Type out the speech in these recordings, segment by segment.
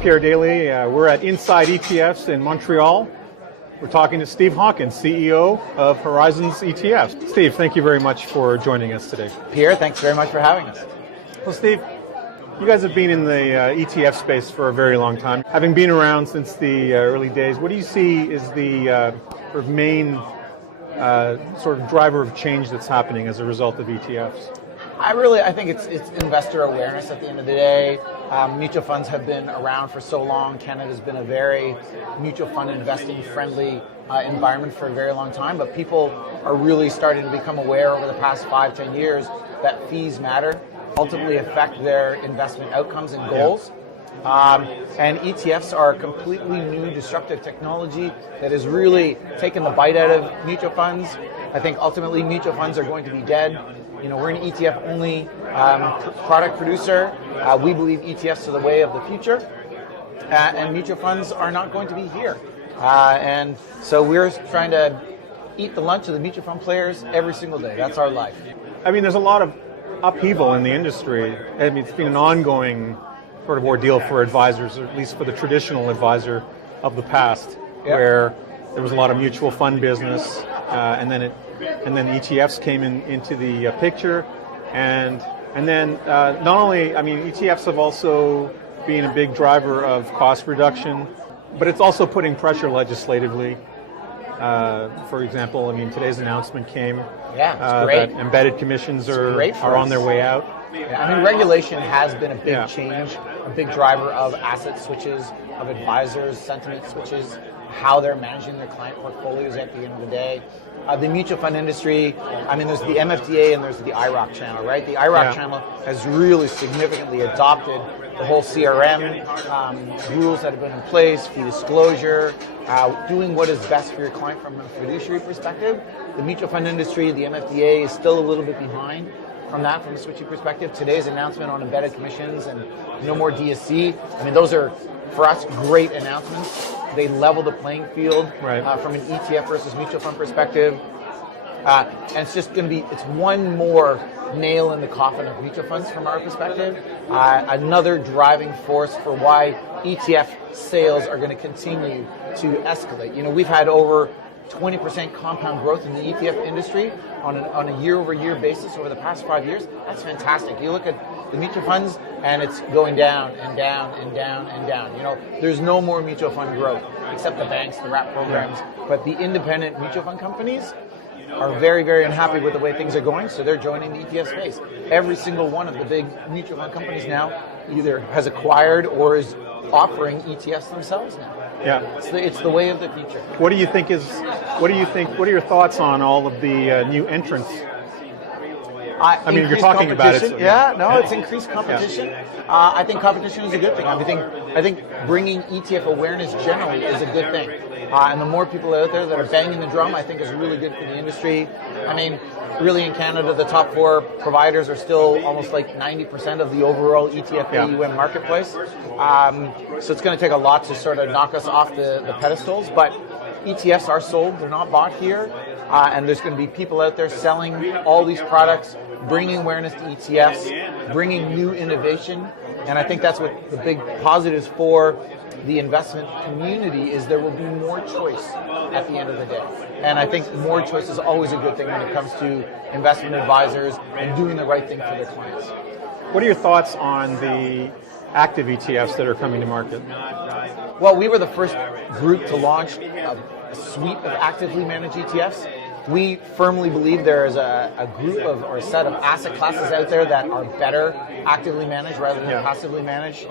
Pierre Daly. We're at Inside ETFs in Montreal. We're talking to Steve Hawkins, CEO of Horizons ETFs. Steve, thank you very much for joining us today. Pierre, thanks very much for having us. Well, Steve, you guys have been in the ETF space for a very long time. Having been around since the early days, what do you see is the sort of main sort of driver of change that's happening as a result of ETFs? I think it's investor awareness at the end of the day. Mutual funds have been around for so long. Canada's been a very mutual fund investing friendly environment for a very long time, but people are really starting to become aware over the past 5-10 years that fees matter, ultimately affect their investment outcomes and goals. And ETFs are a completely new disruptive technology that has really taken the bite out of mutual funds. I think ultimately mutual funds are going to be dead. You know, we're an ETF-only product producer. We believe ETFs are the way of the future, and mutual funds are not going to be here. And so we're trying to eat the lunch of the mutual fund players every single day. That's our life. I mean, there's a lot of upheaval in the industry. I mean, it's been an ongoing sort of ordeal for advisors, or at least for the traditional advisor of the past, where there was a lot of mutual fund business, and then ETFs came into the picture, and then not only, I mean, ETFs have also been a big driver of cost reduction, but it's also putting pressure legislatively. For example, I mean, today's announcement came that embedded commissions are on their way out. Yeah, I mean, regulation has been a big change, a big driver of asset switches, of advisors, sentiment switches, how they're managing their client portfolios at the end of the day. The mutual fund industry, I mean, there's the MFDA and there's the IROC channel, right? The IROC channel has really significantly adopted the whole CRM rules that have been in place, fee disclosure, doing what is best for your client from a fiduciary perspective. The mutual fund industry, the MFDA, is still a little bit behind from a switching perspective. Today's announcement on embedded commissions and no more DSC, I mean, those are, for us, great announcements. They level the playing field from an ETF versus mutual fund perspective. And it's just going to be, it's one more nail in the coffin of mutual funds from our perspective. Another driving force for why ETF sales are going to continue to escalate. You know, we've had over 20% compound growth in the ETF industry on a year-over-year basis over the past 5 years. That's fantastic. You look at the mutual funds, and it's going down and down and down and down. You know, there's no more mutual fund growth, except the banks, the wrap programs. But the independent mutual fund companies are very, very unhappy with the way things are going, so they're joining the ETF space. Every single one of the big mutual fund companies now either has acquired or is offering ETFs themselves now. Yeah, it's the way of the future. What are your thoughts on all of the new entrants? I mean, you're talking about it. So, it's increased competition. I think competition is a good thing. I think bringing ETF awareness generally is a good thing. And the more people out there that are banging the drum, I think is really good for the industry. I mean, really in Canada, the top 4 providers are still almost like 90% of the overall ETF AUM marketplace. So it's going to take a lot to sort of knock us off the pedestals. But ETFs are sold; they're not bought here. And there's going to be people out there selling all these products, bringing awareness to ETFs, bringing new innovation. And I think that's what the big positives for the investment community is. There will be more choice at the end of the day. And I think more choice is always a good thing when it comes to investment advisors and doing the right thing for their clients. What are your thoughts on the active ETFs that are coming to market? Well, we were the first group to launch a suite of actively managed ETFs. We firmly believe there is a group of, or a set of asset classes out there that are better actively managed rather than passively managed.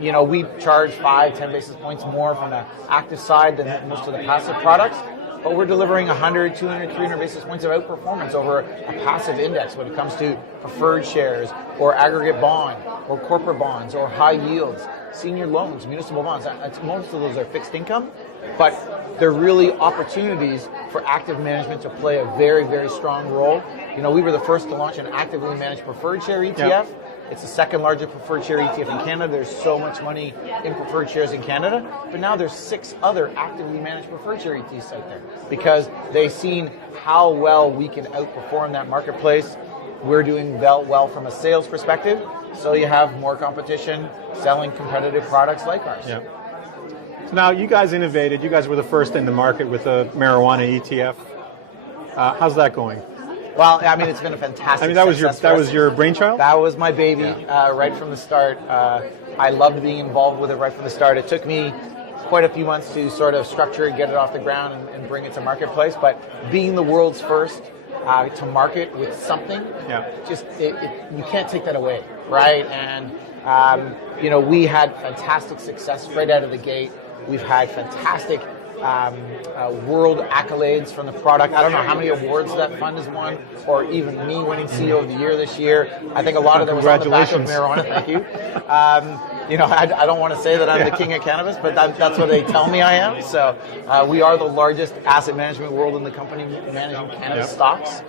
You know, we charge 5-10 basis points more from the active side than most of the passive products, but we're delivering 100, 200, 300 basis points of outperformance over a passive index when it comes to preferred shares or aggregate bond or corporate bonds or high yields, senior loans, municipal bonds. Most of those are fixed income, but they're really opportunities for active management to play a very, very strong role. You know, we were the first to launch an actively managed preferred share ETF. It's the second largest preferred share ETF in Canada. There's so much money in preferred shares in Canada, but now there's 6 other actively managed preferred share ETFs out there because they've seen how well we can outperform that marketplace. We're doing well from a sales perspective, so you have more competition selling competitive products like ours. Yeah. So now you guys innovated. You guys were the first in the market with a marijuana ETF. How's that going? Well, I mean, it's been a fantastic. I mean, that was your brainchild. That was my baby right from the start. I loved being involved with it right from the start. It took me quite a few months to sort of structure and get it off the ground and bring it to marketplace. But being the world's first to market with something, just you can't take that away, right? And we had fantastic success right out of the gate. We've had fantastic world accolades from the product. I don't know how many awards that fund has won, or even me winning CEO of the Year this year. I think a lot of that was on the back of marijuana. Thank you. I don't want to say that I'm the king of cannabis, but that's what they tell me I am. So we are the largest asset management world in the company managing cannabis stocks.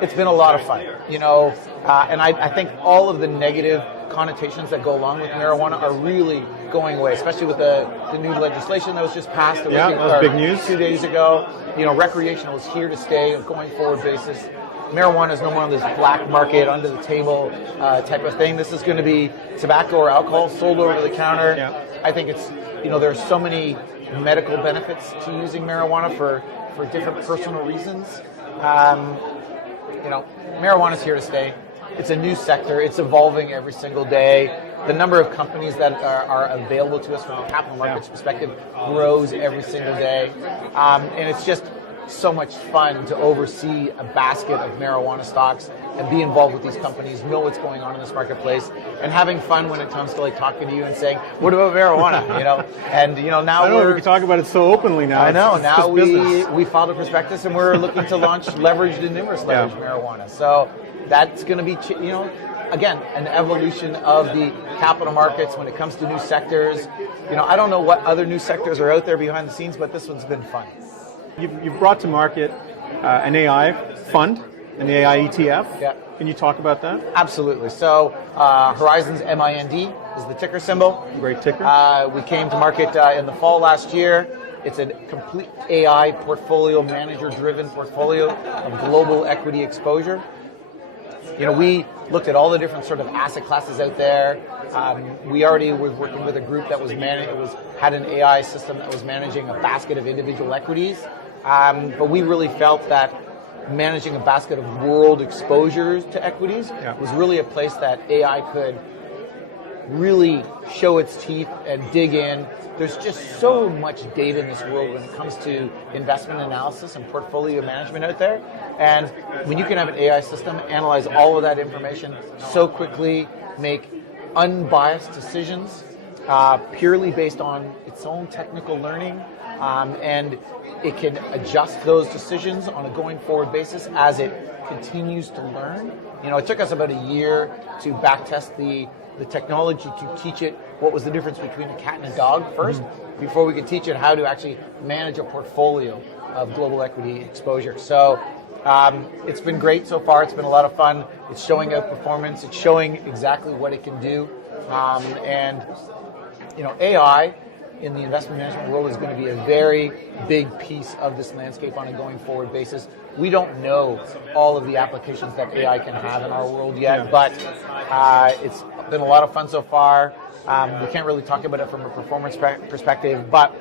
It's been a lot of fun, and I think all of the negative connotations that go along with marijuana are really going away, especially with the new legislation that was just passed. That was big news 2 days ago. Recreational is here to stay on a going forward basis. Marijuana is no more on this black market, under the table type of thing. This is going to be tobacco or alcohol sold over the counter. Yeah. I think it's, there are so many medical benefits to using marijuana for different personal reasons. Marijuana is here to stay. It's a new sector. It's evolving every single day. The number of companies that are available to us from a capital markets perspective grows every single day. And it's just so much fun to oversee a basket of marijuana stocks and be involved with these companies, know what's going on in this marketplace, and having fun when it comes to talking to you and saying, "What about marijuana?" And now we can talk about it so openly now. I know. Now we filed a prospectus and we're looking to launch leveraged and numerous leveraged marijuana. So that's going to be, again, an evolution of the capital markets when it comes to new sectors. I don't know what other new sectors are out there behind the scenes, but this one's been fun. You've brought to market an AI fund, an AI ETF. Yeah. Can you talk about that? Absolutely. So Horizons MIND is the ticker symbol. Great ticker. We came to market in the fall last year. It's a complete AI portfolio, manager-driven portfolio of global equity exposure. We looked at all the different sort of asset classes out there. We already were working with a group that had an AI system that was managing a basket of individual equities. But we really felt that managing a basket of world exposures to equities was really a place that AI could really show its teeth and dig in. There's just so much data in this world when it comes to investment analysis and portfolio management out there. And when you can have an AI system analyze all of that information so quickly, make unbiased decisions purely based on its own technical learning, and it can adjust those decisions on a going forward basis as it continues to learn. It took us about a year to backtest the technology to teach it what was the difference between a cat and a dog first, before we could teach it how to actually manage a portfolio of global equity exposure. So it's been great so far. It's been a lot of fun. It's showing out performance. It's showing exactly what it can do. And AI in the investment management world is going to be a very big piece of this landscape on a going forward basis. We don't know all of the applications that AI can have in our world yet, but it's been a lot of fun so far. We can't really talk about it from a performance perspective, but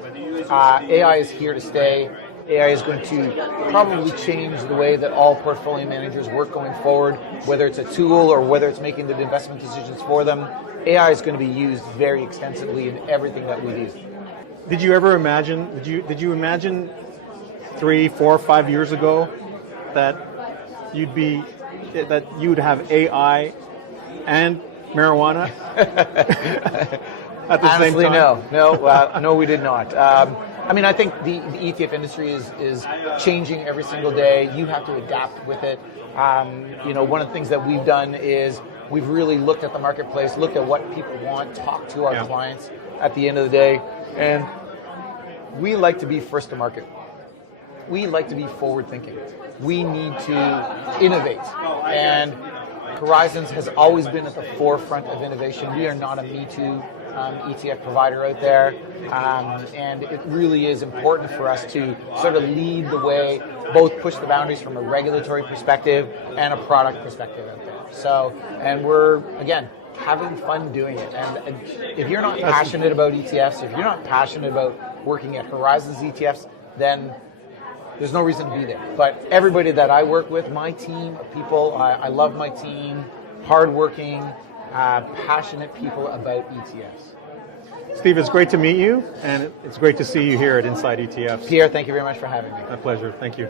AI is here to stay. AI is going to probably change the way that all portfolio managers work going forward, whether it's a tool or whether it's making the investment decisions for them. AI is going to be used very extensively in everything that we do. Did you ever imagine, did you imagine 3, 4, 5 years ago that you'd have AI and marijuana at the Honestly, same time? No, we did not. I think the ETF industry is changing every single day. You have to adapt with it. One of the things that we've done is we've really looked at the marketplace, looked at what people want, talked to our clients at the end of the day, and we like to be first to market. We like to be forward thinking. We need to innovate, and Horizons has always been at the forefront of innovation. We are not a Me Too ETF provider out there, and it really is important for us to sort of lead the way, both push the boundaries from a regulatory perspective and a product perspective out there. So, and we're, again, having fun doing it. And if you're not passionate about ETFs, if you're not passionate about working at Horizons ETFs, then there's no reason to be there. But everybody that I work with, my team of people, I love my team, hardworking, passionate people about ETFs. Steve, it's great to meet you, and it's great to see you here at Inside ETFs. Pierre, thank you very much for having me. My pleasure. Thank you.